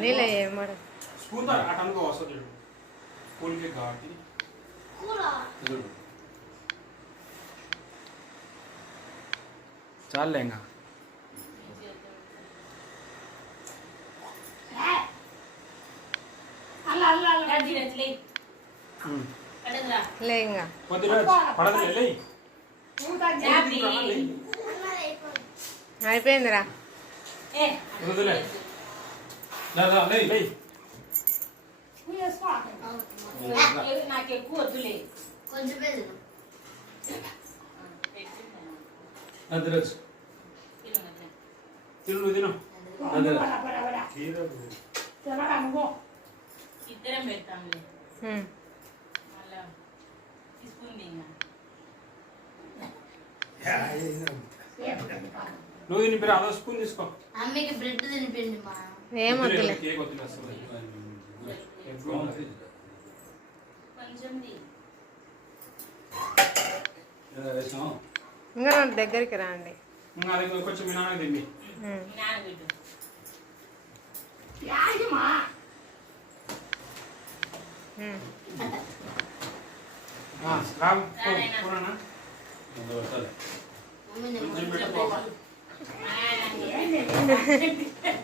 నీళ్ళ మరి స్పూన్ అటనుకో వస్తుంది స్పూన్కి కాబట్టి చాలే ఇంకా లేంగా అయిపోయిందిరా నాకు ఎక్కువ వద్దులే కొంచెం తిను తిను ఇద్దరం పెడతాంలే మళ్ళా తీసుకుంది నువ్వు తిని పేరు అదో స్పూన్ తీసుకో అమ్మకి బ్రెడ్ తినిపిండి మా ఏం వద్దులే కేక్ వద్దులే అసలు ఇంకా రెండు దగ్గరికి రండి అది కొంచెం మీ నాన్న తిండి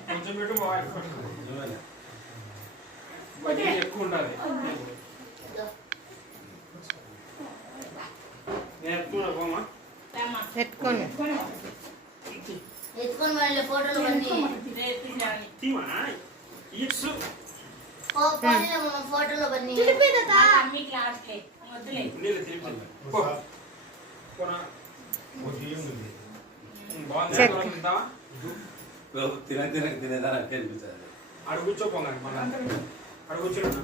కొంచెం పెట్టు ఎక్కువ ఉండాలి పెట్టుకోండి ఎత్తుకొని వాళ్ళ ఫోటోలు ఫోటోలో బన్నీ అడుగు కూర్చోపోండి మన అడుగు కూర్చోండి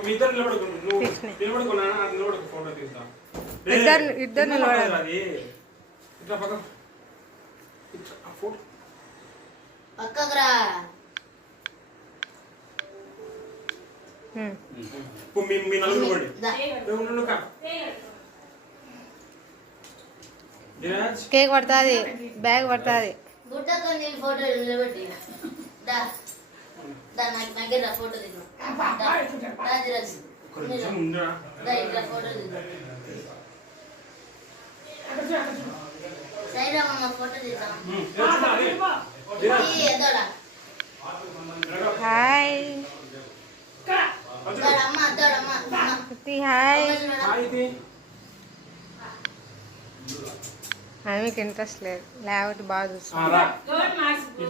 మీ ఇద్దరు నిలబడుకున్నా నిలబడుకు ఫోటో తీస్తా ఇద్దరు నిలబడాలి అది ఇట్లా పక్క ఫోటో పక్కకురా మీ నలుగురు కేక్ పడుతుంది బ్యాగ్ పడుతుంది గుడ్డతో నేను ఫోటో నిలబెట్టి నాకు దగ్గర ఫోటో దిగు ఫోటో దిగు సైరామమ్మ ఫోటో దిద్దాం హాయ్ హాయ్ ఆమెకి ఇంట్రెస్ట్ లేదు లేకపోతే బాగా చూస్తాను